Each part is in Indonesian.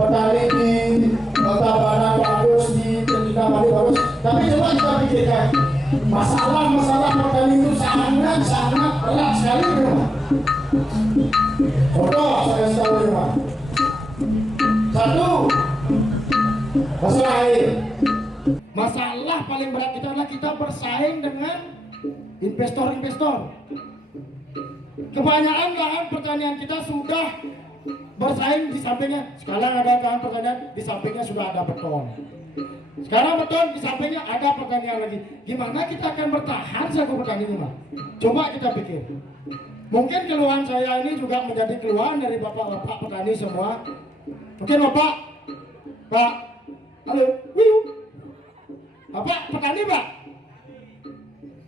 petani di Kota Padang bagus, di Tegucigalpa bagus, tapi coba kita pikirkan masalah petani itu sangat berat sekali, Pak. Contoh saya tahu, Pak. Satu, masalah air. Masalah paling berat kita adalah kita bersaing dengan investor. Kebanyakan lahan pertanian kita sudah bersaing, di sampingnya sekarang ada lahan pertanian, di sampingnya sudah ada beton. Sekarang beton, di sampingnya ada pertanian lagi. Gimana kita akan bertahan selaku petani ini, Pak? Coba kita pikir. Mungkin keluhan saya ini juga menjadi keluhan dari bapak-bapak petani semua. Mungkin Pak, halo, Bapak petani, Pak?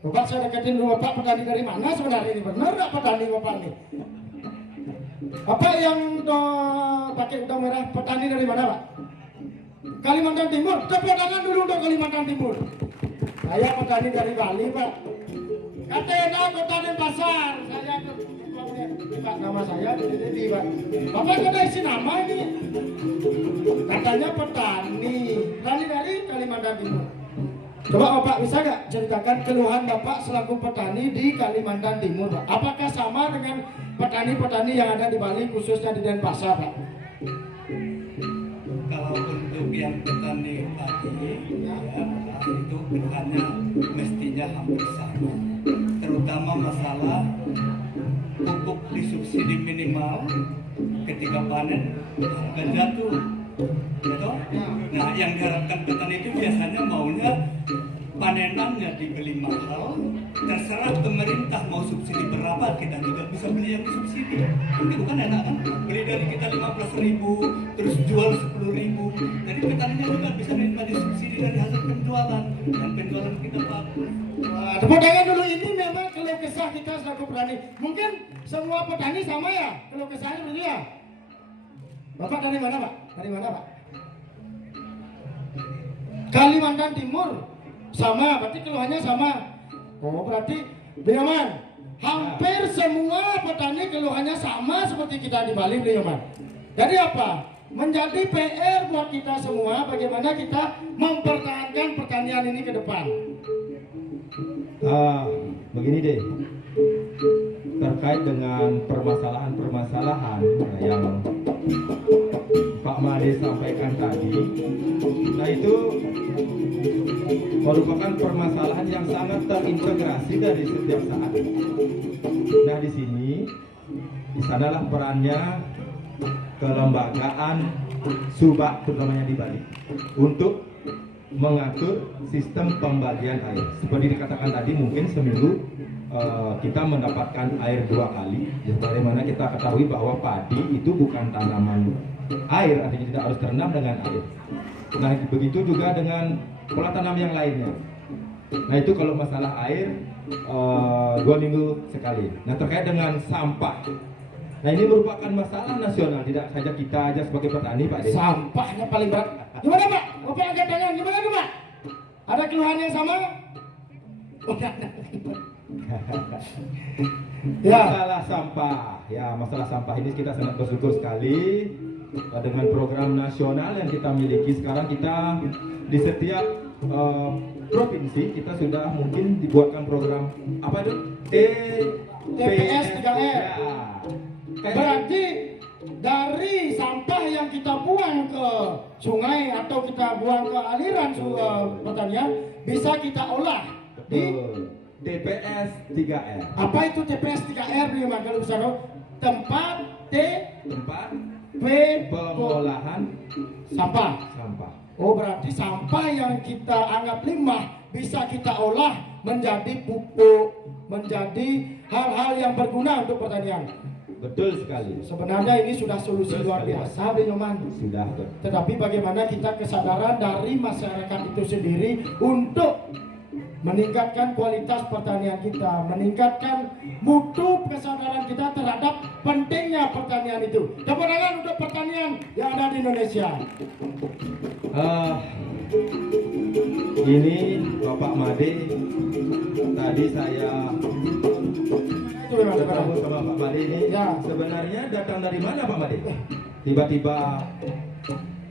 Bapak saya deketin dulu, Bapak petani dari mana sebenarnya ini? Benar nggak petani Bapak ini? Bapak yang pakai udang merah, petani dari mana, Pak? Kalimantan Timur. Tepuk tangan dulu untuk Kalimantan Timur. Saya petani dari Bali, Pak. Katena Kota Denpasar. Saya Pak, nama saya di Pak. Bapak ada isi nama ini. Katanya petani dari Kalimantan Timur. Coba Bapak bisa nggak ceritakan keluhan Bapak selaku petani di Kalimantan Timur, Pak? Apakah sama dengan petani-petani yang ada di Bali, khususnya di Denpasar, Pak? Kalau untuk yang petani tadi, ya, itu keluhannya mestinya hampir sama. Terutama masalah pupuk disubsidi minimal ketika panen harga jatuh. Betul? Nah, yang diharapkan petani itu biasanya maunya panenannya dibeli mahal, terserah pemerintah mau subsidi berapa, kita juga bisa beli yang disubsidi. Itu kan enak kan? Beli dari kita 15.000 terus jual 10.000. Jadi petaninya juga bisa menikmati subsidi dari hasil penjualan, dan penjualan kita bagus. Tepuk tangan dulu, ini memang keluh kesah kita selaku petani. Mungkin semua petani sama ya keluh kesahnya begitu ya. Bapak dari mana, Pak? Dari mana, Pak? Kalimantan Timur. Sama, berarti keluhannya sama. Oh, berarti Bioman, hampir semua petani keluhannya sama seperti kita di Bali, Bioman. Jadi apa? Menjadi PR buat kita semua bagaimana kita mempertahankan pertanian ini ke depan. Begini deh, terkait dengan permasalahan yang Pak Made sampaikan tadi, nah itu merupakan permasalahan yang sangat terintegrasi dari setiap saat. Nah di sanalah perannya kelembagaan Subak terutamanya di Bali untuk mengatur sistem pembagian air. Seperti dikatakan tadi, mungkin seminggu kita mendapatkan air 2 kali. Ya, bagaimana kita ketahui bahwa padi itu bukan tanaman air, artinya tidak harus terendam dengan air. Nah begitu juga dengan pola tanam yang lainnya. Nah itu kalau masalah air 2 minggu sekali. Nah terkait dengan sampah, nah ini merupakan masalah nasional, tidak saja kita aja sebagai petani, Pak Dede. Sampahnya paling berat. Gimana, Pak? Bapak angkat tangan, gimana tuh, Pak? Ada keluhan yang sama? Masalah sampah ini kita sangat bersyukur sekali dengan program nasional yang kita miliki. Sekarang kita di setiap provinsi kita sudah mungkin dibuatkan program apa itu? TPS 3R. Ya. Berarti dari sampah yang kita buang ke sungai atau kita buang ke aliran pertanian bisa kita olah di TPS 3R. Apa itu TPS 3R nih, Mas? Kalau bisa tempat pengolahan sampah. Oh, berarti sampah yang kita anggap limbah bisa kita olah menjadi pupuk, menjadi hal-hal yang berguna untuk pertanian. Betul sekali. Sebenarnya ini sudah solusi luar biasa, Benyoman. Sudah. Tetapi bagaimana kita kesadaran dari masyarakat itu sendiri untuk meningkatkan kualitas pertanian kita, meningkatkan mutu kesadaran kita terhadap pentingnya pertanian itu. Tepuk tangan untuk pertanian yang ada di Indonesia. Ini Bapak Made. Tadi saya Itu memang ketemu sama Pak Made ini. Ya. Sebenarnya datang dari mana Pak Made? Tiba-tiba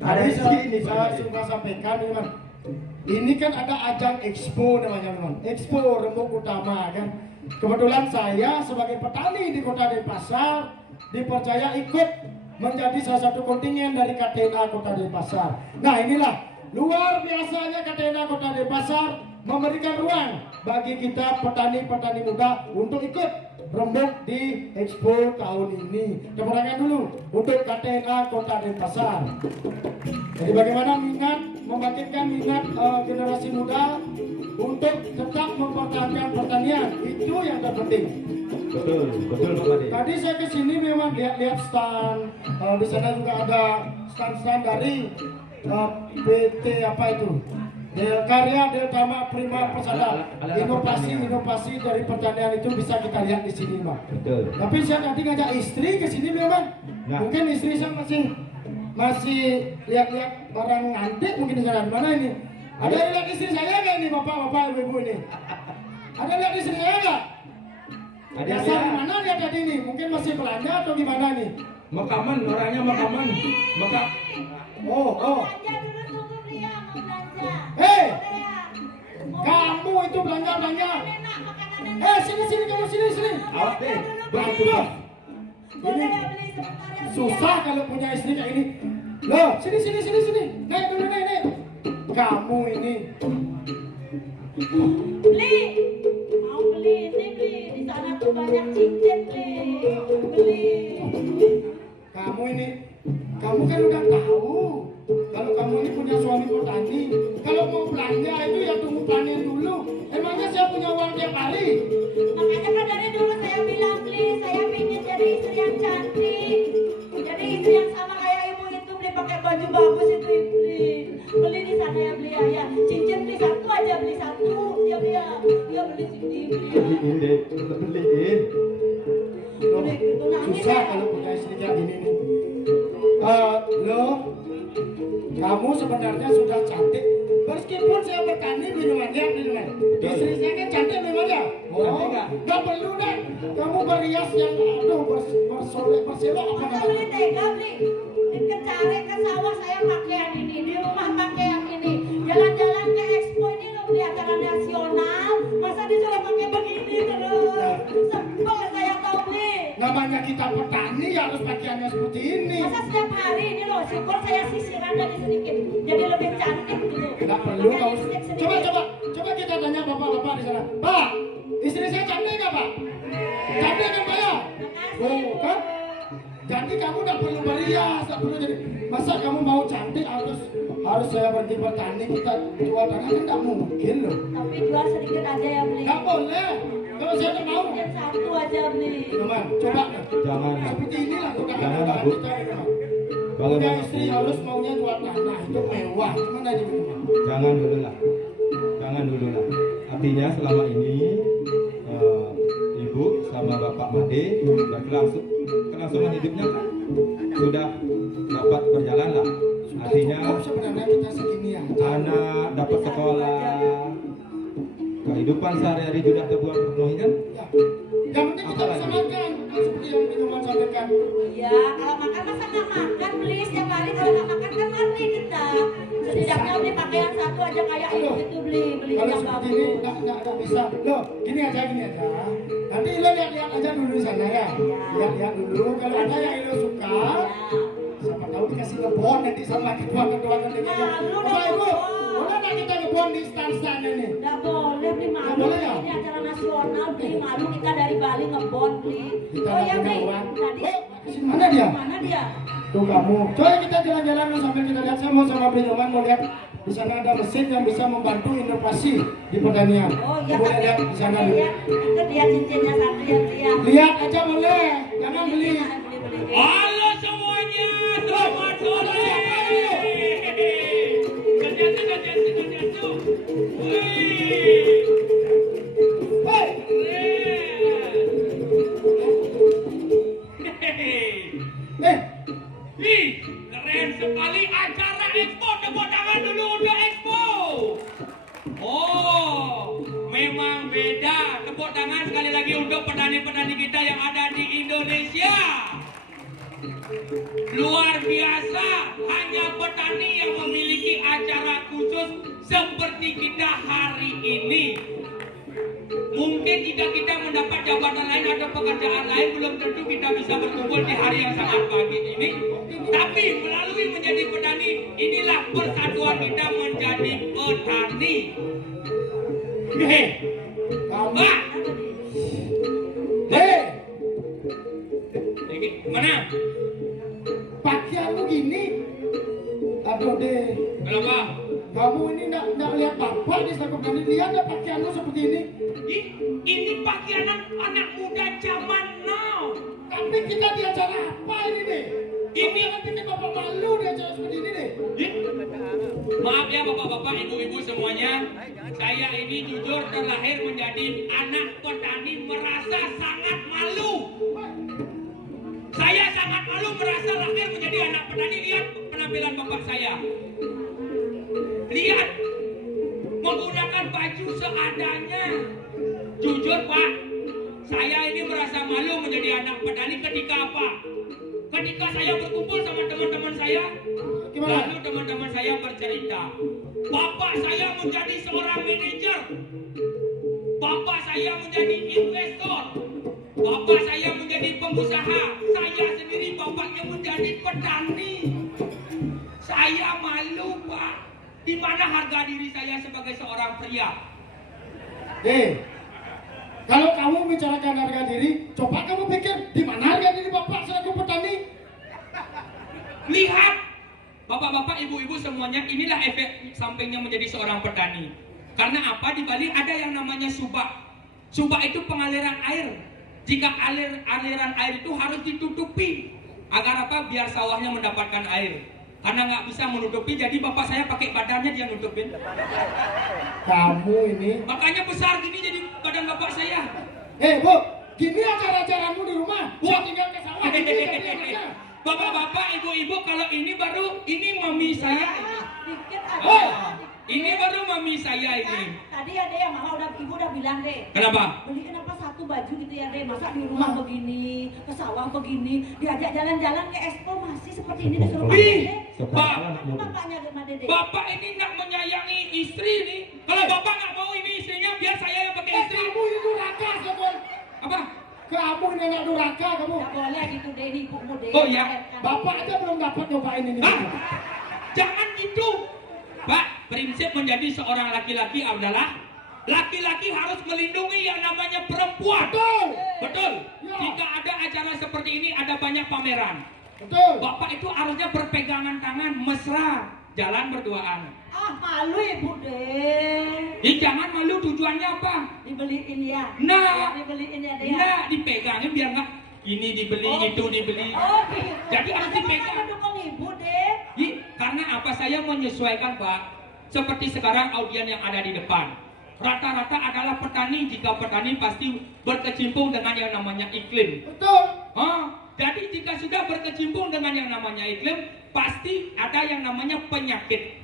ada Tadi di sini Pak saya Made. sudah sampaikan memang. Ini kan ada ajang expo namanya memang. Expo Rembuk Utama kan. Kebetulan saya sebagai petani di Kota Denpasar dipercaya ikut menjadi salah satu kontingen dari KTNA Kota Denpasar. Nah inilah luar biasanya KTNA Kota Denpasar memberikan ruang bagi kita petani-petani muda untuk ikut rembuk di Expo tahun ini. Tepuk tangan dulu untuk KTNA Kota Denpasar. Jadi bagaimana membangkitkan minat generasi muda untuk tetap mempertahankan pertanian, itu yang terpenting. Betul, betul Pak Made. Tadi saya ke sini memang lihat stand, di sana juga ada stand dari PT apa itu? Karya Deltama Prima Persada. Inovasi dari pertanian itu bisa kita lihat di sini, Pak. Betul. Tapi saya nanti ngajak istri ke sini memang. Nah. Mungkin istri saya masih lihat-lihat barang antik mungkin di sana. Di mana ini? Ada yang lihat istri saya nggak ini, bapak-bapak, ibu-ibu ini? Ada lihat istri saya nggak? Ada Biasa yang di mana lihat tadi ini? Mungkin masih belanja atau gimana nih? Makaman, orangnya makaman. Maka Oh. Belanja dulu tunggu beliau mau belanja. Hei, Boleh ya? kamu itu belanja. Enak makanan enak. Sini kamu sini. awas deh. Begitu. Boleh ya beli sebentar ya beli Susah ya? kalau punya istri kayak ini. Loh, sini. Naik dulu, naik. Kamu ini. Beli. Mau beli ini beli. Di sana tuh banyak cincin beli. Kamu ini. Kamu kan udah tahu kalau kamu ini punya suami petani. Kalau mau belanja itu ya tunggu panen dulu. Emangnya saya punya uang tiap hari? Makanya kan dari dulu saya bilang beli. Saya ingin jadi istri yang cantik. Jadi istri yang sama kayak ibu itu beli pakai baju bagus itu beli. Beli di sana ya beli ya. Cincin beli satu aja beli satu. Ya beli ya. Ya beli sini beli ya. Beliin deh, beliin. Beli gitu nangis Susah ya. kalau punya istri kayak gini nih. Loh, kamu sebenarnya sudah cantik. Meskipun saya petani minumannya. Istri saya kan cantik memangnya. Cantik nggak? Nggak perlu deh. Kamu berhias yang bersolek berselok apa Masa namanya? beli tega beli ke cari ke sawah saya pakai yang ini di rumah pakai yang ini jalan-jalan ke expo ini lo beli acara nasional masa disuruh pakai begini terus sebel saya tahu beli Namanya kita petani ya harus pakaiannya seperti ini. masa setiap hari ini loh syukur saya sisiran dari sedikit jadi lebih cantik gitu Nggak perlu Pakai kau. lipstick sedikit. Coba kita tanya bapak-bapak di sana. Pak, istri saya cantik nggak Pak? Cantik kan Pak ya? Oh kan? Jadi kamu nggak perlu berhias, nggak perlu jadi. Masa kamu mau cantik harus saya berhenti bertani kita jual tanah kan nggak mungkin loh. tapi jual sedikit aja ya beli Nggak boleh. Kalau saya nggak mau. mungkin satu aja beli Teman, coba. Jangan. Seperti inilah Jangan, godaan-godaan Bu. kita ini Pak. Kalau Punya memang- istri harus maunya jual tanah itu mewah. Gimana ini Pak? Jangan dulu lah. Artinya selama ini Ibu sama Bapak Made kelangsungan hidupnya kan sudah dapat berjalan lah. Artinya Cukup sebenarnya kita segini ya. anak dapat sekolah, kehidupan sehari-hari sudah terpenuhi kan? Ya. Yang penting kita bisa makan, seperti yang minuman sampaikan. iya kalau makan masa nggak makan beli setiap hari kalau nggak makan kan mati kita setidaknya beli pakaian satu aja kayak Aduh. itu beli Kalau yang seperti bagus ini nggak bisa. Loh, gini aja. Nanti lo lihat aja dulu di sana ya. Lihat dulu. Kalau ada yang lo suka, siapa tahu dikasih ngebon nanti sama ketua-ketua nanti. Nah, lu udah Bapak Ibu, ngebon. boleh nggak kita ngebon di stand-stand ini? nggak boleh beli malu Nggak boleh ya? ini acara nasional beli malu kita dari Bali ngebon beli Kita oh ya nggak beli punya uang. tadi Kesini mana dia? mana dia Tuh kamu. Coba kita jalan-jalan sambil kita lihat. Saya mau sama Brinyoman mau lihat di sana ada mesin yang bisa membantu inovasi di pertanian. oh iya Boleh tapi lihat di sana tapi dulu. lihat itu dia cincinnya satu yang lihat Lihat aja boleh, jangan beli. beli Halo semuanya, selamat sore. Kerjaan. Wih, Hei, keren. Ih, keren sekali acara Expo. Tepuk tangan dulu untuk Expo. luar biasa. Hanya petani yang memiliki acara khusus seperti kita hari ini. Mungkin jika kita mendapat jabatan lain atau pekerjaan lain, belum tentu kita bisa berkumpul di hari yang sangat pagi ini. Tapi melalui menjadi petani, inilah persatuan kita menjadi petani. Hei, Kamu. Pak, Hei, ini mana? pakaianmu gini. Aduh deh. Kenapa? Kamu ini nggak lihat bapak di sana petani. Lihat ya pakaianmu seperti ini. Ini pakaian anak muda zaman now. Tapi kita di acara apa ini deh? Ini Nanti bikin bapak malu di acara seperti ini deh. Maaf ya bapak-bapak, ibu-ibu semuanya. Saya ini jujur terlahir menjadi anak petani, merasa sangat malu. Saya sangat malu merasa lahir menjadi anak petani. Lihat penampilan bapak saya. Lihat, menggunakan baju seadanya. Jujur Pak, saya ini merasa malu menjadi anak petani ketika apa? Ketika saya berkumpul sama teman-teman saya, Gimana? lalu teman-teman saya bercerita, bapak saya menjadi seorang manajer, bapak saya menjadi investor, bapak saya menjadi pengusaha, saya sendiri bapaknya menjadi petani. Saya malu Pak. Di mana harga diri saya sebagai seorang pria? Kalau kamu bicarakan harga diri, coba kamu pikir di mana harga diri bapak selaku petani? Lihat, bapak-bapak, ibu-ibu semuanya, inilah efek sampingnya menjadi seorang petani. Karena apa? Di Bali ada yang namanya subak. Subak itu pengaliran air. Jika aliran air itu harus ditutupi. Agar apa? Biar sawahnya mendapatkan air. Karena nggak bisa menutupi, jadi bapak saya pakai badannya dia nutupin. Kamu ini. Makanya besar gini jadi badan bapak saya. Bu, gini acara-acaramu di rumah. Saya tinggal ke sawah. Bapak-bapak, ibu-ibu, kalau ini baru, ini mami saya. Dikit Oh, aja. ini baru mami saya ini. Tadi ada yang mama ibu udah bilang deh. Kenapa? Beliin apa satu baju gitu ya deh, masa di rumah begini, ke sawah begini, diajak jalan-jalan ke expo masih seperti ini disuruh pakai Ih, deh. Pak, Bapaknya sama dede. bapak ini nggak menyayangi istri nih. Kalau bapak nggak mau ini istrinya, biar saya yang pakai istri. Kamu ini durhaka, kamu. Apa? Kamu ini anak durhaka, kamu. Nggak boleh gitu deh, ini ibumu deh. Oh, ya. Bapak aja belum dapat nyobain ini. Hah? Jangan gitu. Pak, prinsip menjadi seorang laki-laki adalah laki-laki harus melindungi yang namanya perempuan. Betul. Betul. Ya. Jika ada acara seperti ini, ada banyak pameran. Betul. Bapak itu harusnya berpegangan tangan, mesra, jalan berduaan. Ah, malu ibu deh. Jangan malu, tujuannya apa? Dibeliin ya. Nah. Dibeliin ya deh. Nah, dipegangin biar nggak ini dibeli, itu dibeli. Oh, gitu. Jadi harus Masa dipegang. mama dukung ibu deh. Karena apa? Saya menyesuaikan Pak. Seperti sekarang audien yang ada di depan. Rata-rata adalah petani. Jika petani pasti berkecimpung dengan yang namanya iklim. Betul. Jadi jika sudah berkecimpung dengan yang namanya iklim, pasti ada yang namanya penyakit.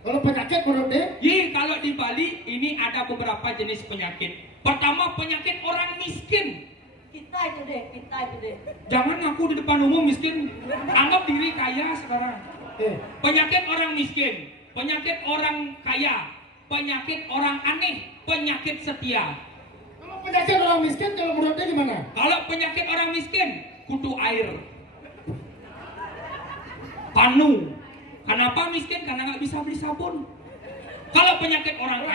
Kalau penyakit menurut dia, Kalau di Bali ini ada beberapa jenis penyakit. Pertama, penyakit orang miskin. Kita itu deh. Jangan ngaku di depan umum miskin. Anggap diri kaya sekarang. Penyakit orang miskin, penyakit orang kaya, penyakit orang aneh, penyakit setia. kalau penyakit orang miskin, kalau menurut dia gimana? Kalau penyakit orang miskin, kutu air, panu. Kenapa miskin? Karena nggak bisa beli sabun. Kalau penyakit orang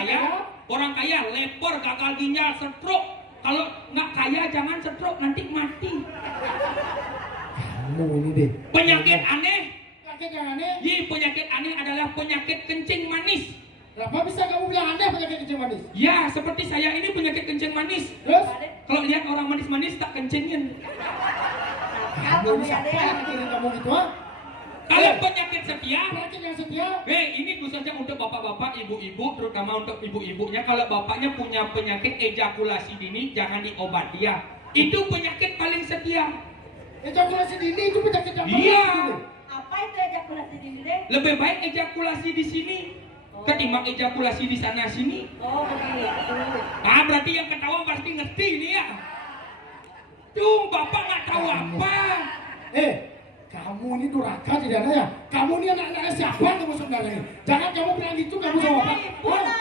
kaya lepor, gagal ginjal, stroke. Kalau nggak kaya jangan stroke, nanti mati. Kamu ini deh. Penyakit aneh, Penyakit yang aneh. penyakit aneh adalah penyakit kencing manis. Kenapa bisa kamu bilang aneh penyakit kencing manis? Ya, seperti saya ini penyakit kencing manis. Terus? Kalau lihat orang manis-manis tak kencingin. Kamu siapa yang mikirin kamu gitu, ha? Kalau penyakit setia, Penyakit yang setia. ini khususnya untuk bapak-bapak, ibu-ibu, terutama untuk ibu-ibunya. Kalau bapaknya punya penyakit ejakulasi dini, jangan diobati ya. Itu penyakit paling setia. Ejakulasi dini itu penyakit yang Iya. Apa itu ejakulasi dini deh? Lebih baik ejakulasi di sini ketimbang ejakulasi di sana sini. Oh, begitu. Berarti yang ketawa pasti ngerti ini ya. Tuh, bapak nggak tahu apa. Kamu ini durhaka tidak ada ya? Kamu ini anak-anaknya siapa kamu sebenarnya ini? Jangan kamu bilang gitu kamu sama Nanya Pak. ibu lah,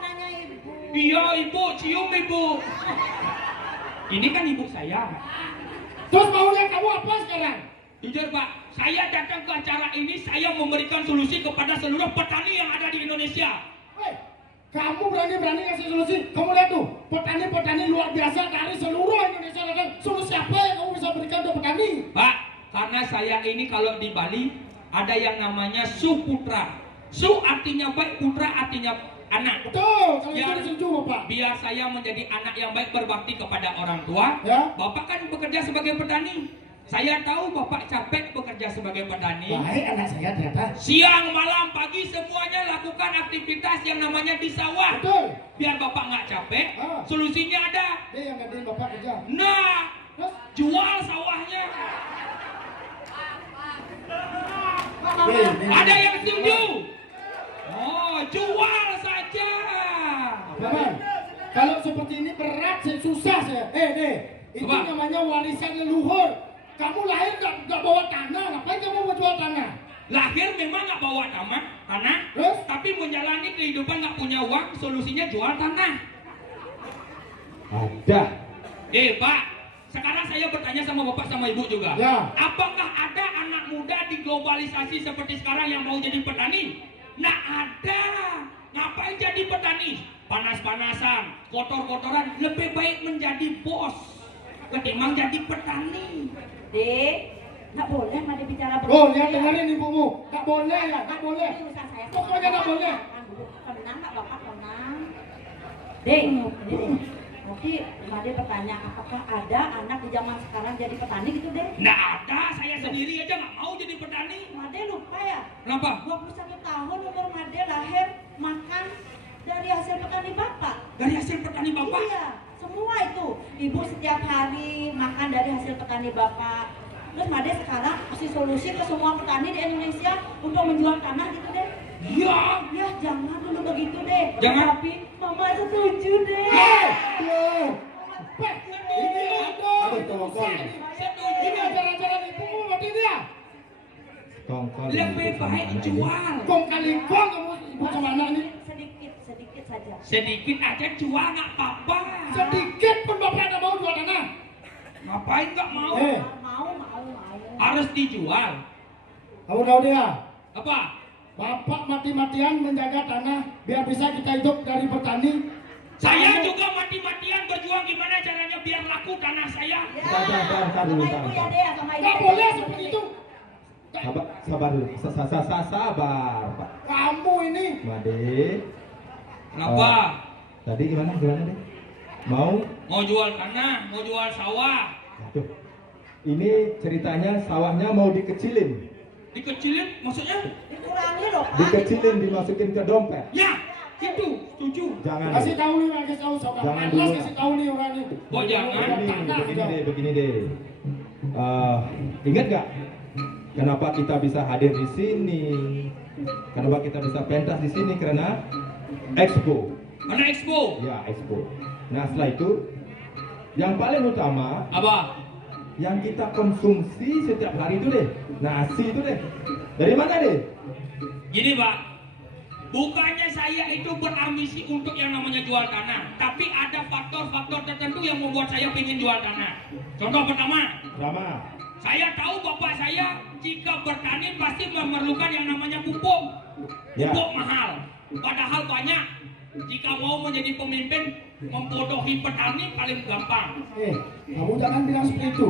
nanya ibu. Iya ibu, cium ibu. Ini kan ibu saya. Terus maunya kamu apa sekarang? Jujur Pak, saya datang ke acara ini saya memberikan solusi kepada seluruh petani yang ada di Indonesia. Hei, kamu berani-berani ngasih solusi? Kamu lihat tuh, petani-petani luar biasa dari seluruh Indonesia datang. Solusi apa yang kamu bisa berikan untuk petani? Pak, karena saya ini kalau di Bali ada yang namanya Suputra. Su artinya baik, putra artinya anak. Betul, kalau Biar- itu setuju Bapak. Biar saya menjadi anak yang baik berbakti kepada orang tua. Ya. Bapak kan bekerja sebagai petani. Saya tahu Bapak capek bekerja sebagai petani. Baik anak saya ternyata. Siang, malam, pagi semuanya lakukan aktivitas yang namanya di sawah. Betul. Biar Bapak nggak capek, Ah. solusinya ada. Dia yang gantiin Bapak kerja. Nah, Terus? jual sawahnya. Nih. Ada yang setuju? Oh, jual saja. Bapak, kalau seperti ini berat, susah saya. Itu Apa? namanya warisan leluhur. Kamu lahir nggak bawa tanah, ngapain kamu mau jual tanah? Lahir memang nggak bawa tanah, Terus? tapi menjalani kehidupan nggak punya uang, solusinya jual tanah. Ada. Pak, sekarang saya bertanya sama Bapak sama Ibu juga. Ya. Apakah ada anak muda di globalisasi seperti sekarang yang mau jadi petani? Nah ada. Ngapain jadi petani? Panas-panasan, kotor-kotoran, lebih baik menjadi bos ketimbang jadi petani. Dek, nggak boleh Made bicara begitu. Oh, lihat dengerin ibumu. Nggak boleh ya, nggak boleh. Ini urusan saya. Pokoknya nggak boleh. Tenang, nggak Bapak tenang. Dek, ini deh. Nanti Made bertanya, apakah ada anak di zaman sekarang jadi petani gitu deh? Nah ada, saya sendiri aja nggak mau jadi petani. Made lupa ya? Kenapa? 21 tahun umur Made lahir makan dari hasil petani Bapak. Dari hasil petani Bapak? Iya, semua itu. Ibu setiap hari makan dari hasil petani Bapak. Terus Made sekarang kasih solusi ke semua petani di Indonesia untuk menjual tanah gitu deh. Iya. Ya jangan dulu begitu deh. Jangan. Tapi Mama setuju deh. Tuh. Pak, ini aduh, Tongkol. ini acara-acara ibumu berarti dia. Tongkol. Lebih baik jual. Kong kali kong kamu ibu sama anak ini. Sedikit saja. Sedikit aja jual nggak apa-apa. Sedikit pun Bapak nggak mau jual tanah. Ngapain nggak mau? Mau. Harus dijual. Kamu tahu dia? Apa? Bapak mati-matian menjaga tanah biar bisa kita hidup dari bertani. Saya Kamu- juga mati-matian berjuang gimana caranya biar laku tanah saya. Ya, Sabar dulu, sama ibu ya sabar. deh, sama ibu. nggak boleh seperti itu. Sabar dulu. Sabar, Pak. Kamu ini Made. Kenapa? Tadi gimana deh? Mau jual tanah, mau jual sawah. Aduh. Ini ceritanya sawahnya mau dikecilin. Dikecilin maksudnya? Dikurangi loh Pak. Dikecilin, dimasukin ke dompet. Ya, itu setuju. Jangan. kasih tahu nih, kasih tahu saudara. Jangan Panas dulu. kasih tahu nih orang ini. Oh, jangan. Begini deh. Ingat gak? Kenapa kita bisa hadir di sini? Kenapa kita bisa pentas di sini? Karena expo. Karena expo. Ya, expo. Nah, setelah itu yang paling utama Apa? yang kita konsumsi setiap hari itu deh, nasi itu deh. Dari mana deh? Gini Pak, bukannya saya itu berambisi untuk yang namanya jual tanah, tapi ada faktor-faktor tertentu yang membuat saya ingin jual tanah. Contoh pertama, Sama. saya tahu bapak saya jika bertani pasti memerlukan yang namanya pupuk. Ya. Pupuk mahal, padahal banyak. Jika mau menjadi pemimpin, membodohi petani paling gampang. Kamu jangan bilang seperti itu.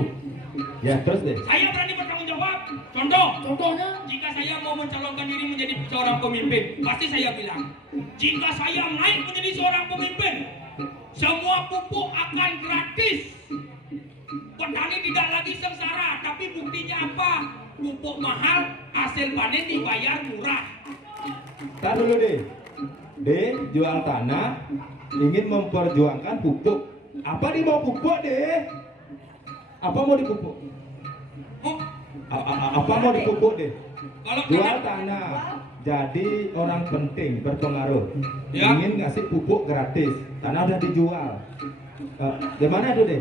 Ya, terus deh. Saya berani bertanggung jawab. Contoh, Contohnya, jika saya mau mencalonkan diri menjadi seorang pemimpin, pasti saya bilang, jika saya naik menjadi seorang pemimpin, semua pupuk akan gratis. Petani tidak lagi sengsara, tapi buktinya apa? Pupuk mahal, hasil panen dibayar murah. Tahan dulu deh. Jual tanah, ingin memperjuangkan pupuk. Apa dia mau pupuk deh? Apa mau dipupuk? Oh, Apa mau dipupuk deh? kalau Jual tanah, tanah, jadi orang penting, berpengaruh. Ya. Ingin ngasih pupuk gratis, tanah udah dijual. Di mana tuh deh?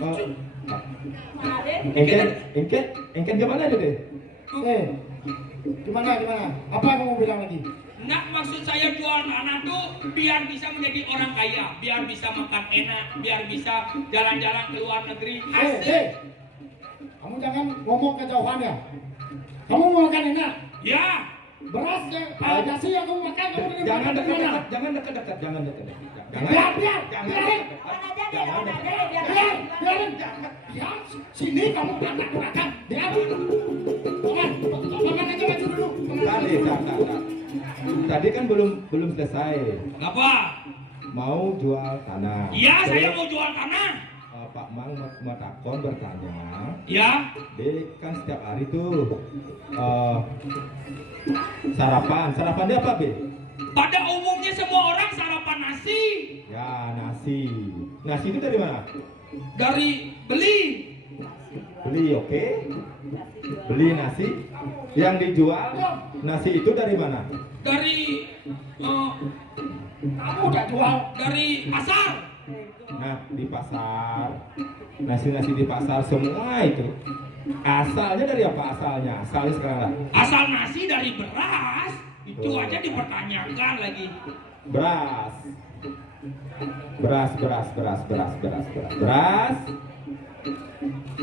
oh, Mana deh? Engken gimana itu deh? Gimana? Apa yang mau bilang lagi? Nah, maksud saya jual tanah tuh biar bisa menjadi orang kaya, biar bisa makan enak, biar bisa jalan-jalan ke luar negeri. Hasil. Kamu jangan ngomong kejauhan ya. Kamu mau makan enak? Ya, Beras ya, nasi yang kamu makan kamu ini Jangan makan di mana? dekat-dekat, jangan dekat-dekat, jangan dekat-dekat. Biar, biarin. Biarin. Biar, sini kamu makan. Biarin. Makan aja maju dulu. Tadi kan belum selesai. apa? Mau jual tanah. Iya, saya Terus, mau jual tanah. Pak Mang Matakon bertanya, Ya, dia kan setiap hari tuh sarapan dia apa Be? pada umumnya semua orang sarapan nasi Ya nasi itu dari mana? dari beli. Beli, oke. Beli nasi. Yang dijual nasi itu dari mana? Dari Kamu udah jual. dari pasar. Nah, di pasar. Nasi-nasi di pasar semua itu. Asalnya dari apa asalnya? Asalnya sekarang lah. Asal nasi dari beras. Itu aja dipertanyakan lagi. Beras.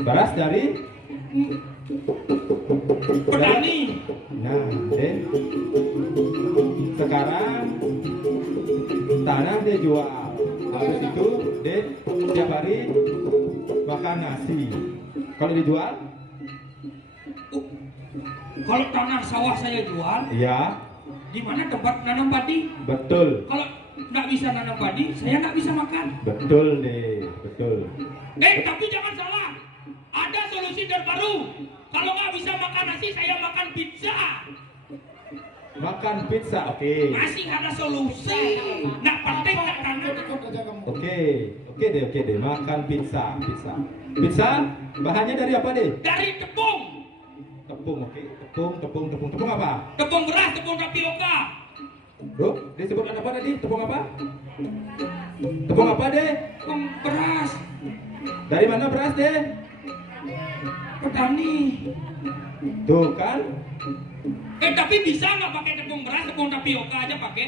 Beras dari Petani. Nah, deh. Sekarang tanah dia jual. Habis itu dia tiap hari makan nasi. Kalau dijual? Kalau tanah sawah saya jual, Iya, di mana tempat nanam padi? betul. Kalau nggak bisa nanam padi, saya nggak bisa makan. Betul deh, betul. Tapi jangan salah. Ada solusi terbaru. Kalau nggak bisa makan nasi, saya makan pizza. Makan pizza, oke. Masih ada solusi. Nggak penting nggak tanah. Ikut aja kamu. Oke deh. Makan pizza. Pizza bahannya dari apa deh? Dari tepung. Tepung, oke. Tepung apa? Tepung beras, tepung tapioka. Bro, disebutkan apa tadi? Tepung apa? Tepung apa deh? Tepung beras. Dari mana beras deh? Petani. Tuh kan? Tapi bisa nggak pakai tepung beras, tepung tapioka aja pakai?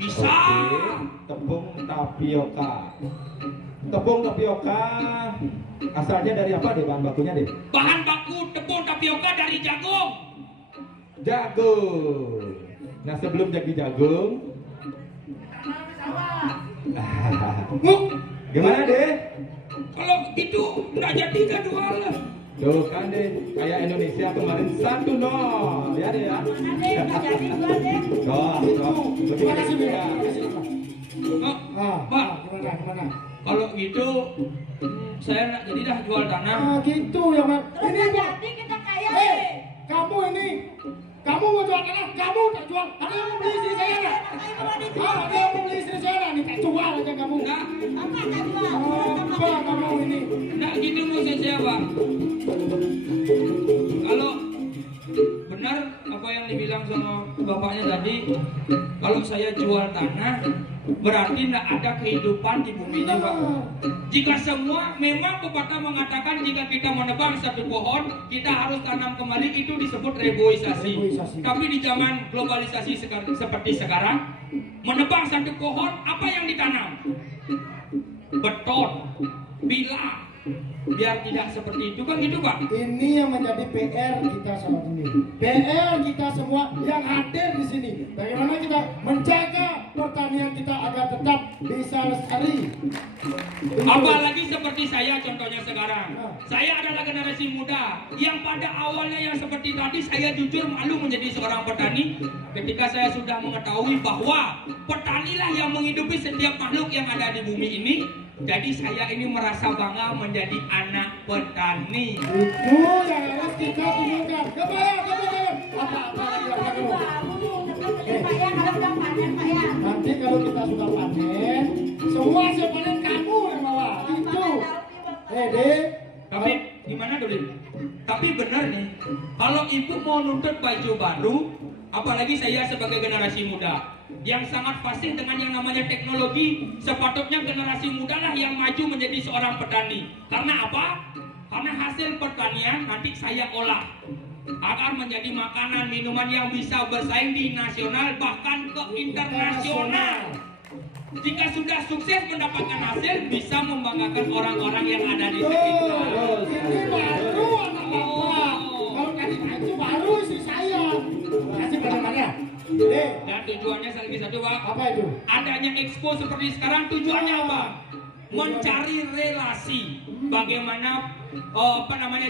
Bisa. Oke, tepung tapioka. Tepung tapioka asalnya dari apa deh bahan bakunya deh? Bahan baku tepung tapioka dari jagung. Jagung. Nah sebelum jadi jagung, gimana deh? Kalau gitu nggak jadi nggak jual. Tuh kan deh, kayak Indonesia kemarin 1-0 ya deh ya. Mana deh? Nggak jadi jual deh. Terima kasih, Begini ya. Pak, Gimana? kalau gitu saya nggak jadi dah jual tanah. Gitu ya, Mak. Terus Ini, nggak Pak. jadi kita kaya Hei, deh. kamu mau jual tanah, kamu tak jual. Ada yang mau beli istri saya nggak? Ada yang mau beli istri saya nggak? Nih, tak jual aja kamu. Nah, Apa nggak jual? Terus Apa kamu ini? nggak gitu maksud saya, Pak. Kalau benar apa yang dibilang sama bapaknya tadi, kalau saya jual tanah berarti tidak ada kehidupan di bumi ini, Pak. Jika semua memang pepatah mengatakan jika kita menebang satu pohon, kita harus tanam kembali, itu disebut reboisasi. Tapi di zaman globalisasi seperti sekarang, menebang satu pohon, apa yang ditanam? Beton, pilah. Biar tidak seperti itu kan gitu, Pak. Ini yang menjadi PR kita saat ini. PR kita semua yang hadir di sini. Bagaimana kita menjaga pertanian kita agar tetap bisa lestari. Apalagi seperti saya contohnya sekarang. Saya adalah generasi muda yang pada awalnya yang seperti tadi saya jujur malu menjadi seorang petani ketika saya sudah mengetahui bahwa petanilah yang menghidupi setiap makhluk yang ada di bumi ini. Jadi saya ini merasa bangga menjadi anak petani. Itu yang harus kita tunjukkan. Kebayang. Apa lagi? Pak ya, kalau udah panen Pak ya. Nanti kalau kita sudah panen, semua hasil panen kamu yang bawa. Itu. Dek. Tapi gimana dulu? Tapi benar nih, kalau ibu mau nuntut baju baru, Apalagi saya sebagai generasi muda yang sangat fasih dengan yang namanya teknologi. Sepatutnya generasi muda lah yang maju menjadi seorang petani. Karena apa? Karena hasil pertanian nanti saya olah agar menjadi makanan minuman yang bisa bersaing di nasional bahkan ke internasional. Jika sudah sukses mendapatkan hasil, bisa membanggakan orang-orang yang ada di sekitar. Ini baru anak bapak. Kalau tadi itu baru istri saya. Kasih pada-pada. Dan tujuannya lagi satu, Pak. Apa itu? Adanya expo seperti sekarang tujuannya apa? Mencari relasi. Bagaimana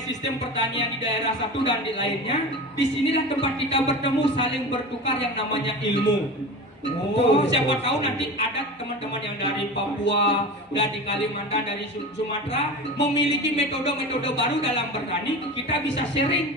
sistem pertanian di daerah satu dan di lainnya. Disinilah tempat kita bertemu, saling bertukar yang namanya ilmu. Oh, siapa tahu nanti ada teman-teman yang dari Papua, dari Kalimantan, dari Sumatera memiliki metode-metode baru dalam bertani, kita bisa sharing.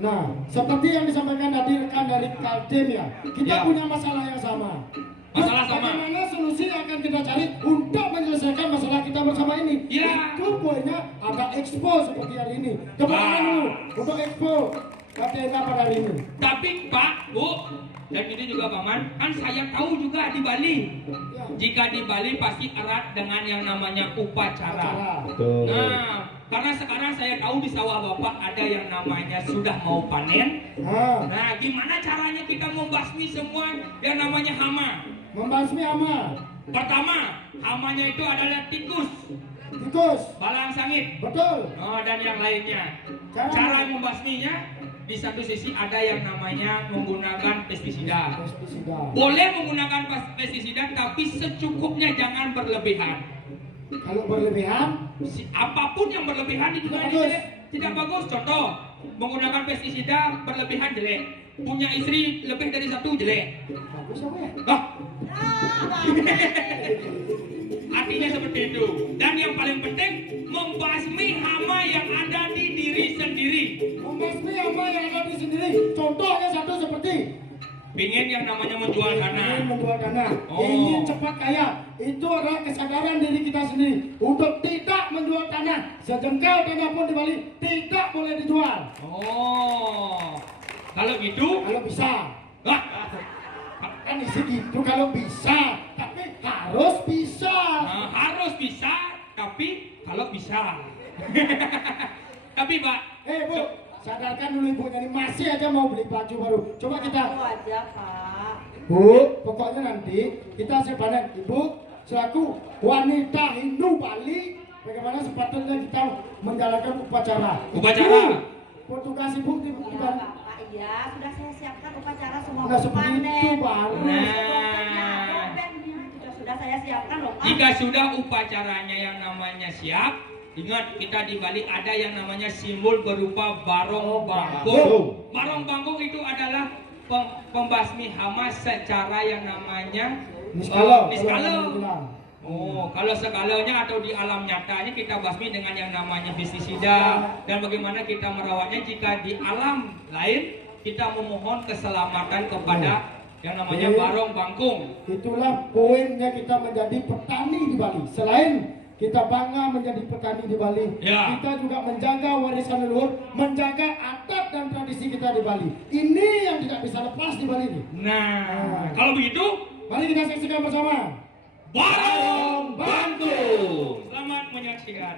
Nah, seperti yang disampaikan tadi rekan dari Kaltim ya, kita Ya. punya masalah yang sama. Masalah sama. Bagaimana solusi yang akan kita cari untuk menyelesaikan masalah kita bersama ini? Ya. Itu poinnya ada expo seperti hari ini. Kemana dulu untuk expo KTNA pada hari ini? Tapi Pak, Bu, dan ini juga Paman, kan saya tahu juga di Bali. Ya. Jika di Bali pasti erat dengan yang namanya upacara. Betul. Nah, karena sekarang saya tahu di sawah Bapak ada yang namanya sudah mau panen. Nah, gimana caranya kita membasmi semua yang namanya hama? Membasmi hama. Pertama, hamanya itu adalah tikus, Tikus. balang sangit, Betul. dan yang lainnya. Cara- Cara membasminya, di satu sisi ada yang namanya menggunakan pestisida. Pestisida. Boleh menggunakan pestisida, tapi secukupnya, jangan berlebihan. Kalau berlebihan, Apapun yang berlebihan itu Tidak bagus. tidak bagus. Contoh, menggunakan pestisida berlebihan jelek. Punya istri lebih dari satu jelek. bagus apa ya? Nah, artinya seperti itu. Dan yang paling penting, membasmi hama yang ada di diri sendiri. Membasmi hama yang ada di sendiri. Contohnya satu seperti Pingin yang namanya menjual ingin tanah. menjual tanah, Oh. ingin cepat kaya. Itu adalah kesadaran diri kita sendiri untuk tidak menjual tanah. Sejengkal tanah pun di Bali tidak boleh dijual. Oh, kalau gitu, Kalau bisa, ah, kan isi gitu kalau bisa, tapi harus bisa. harus bisa, tapi kalau bisa. Tapi Pak, Bu, sadarkan dulu ibu, jadi masih aja mau beli baju baru. Coba kita, Aku aja, Pak. Bu, pokoknya nanti kita sepanen. Ibu, selaku wanita Hindu Bali, bagaimana sepatutnya kita menjalankan upacara. Upacara. Bu, tugas ibu di Ya, Bali. Bapak, iya, sudah saya siapkan upacara semua Nggak seperti panen. itu, baru. Nah. Bandnya juga sudah saya siapkan loh, Pak. jika sudah upacaranya yang namanya siap, ingat kita di Bali ada yang namanya simbol berupa barong bangkung. Barong bangkung itu adalah pembasmi hama secara yang namanya Niskala. niskala. Oh, kalau skalanya atau di alam nyatanya kita basmi dengan yang namanya pestisida. Dan bagaimana kita merawatnya jika di alam lain kita memohon keselamatan kepada yang namanya barong bangkung. Itulah poinnya kita menjadi petani di Bali. Selain kita bangga menjadi petani di Bali, Ya. kita juga menjaga warisan leluhur, menjaga adat dan tradisi kita di Bali. Ini yang tidak bisa lepas di Bali ini. Nah, kalau begitu, Mari kita saksikan bersama. barong bangkung. Selamat menyaksikan.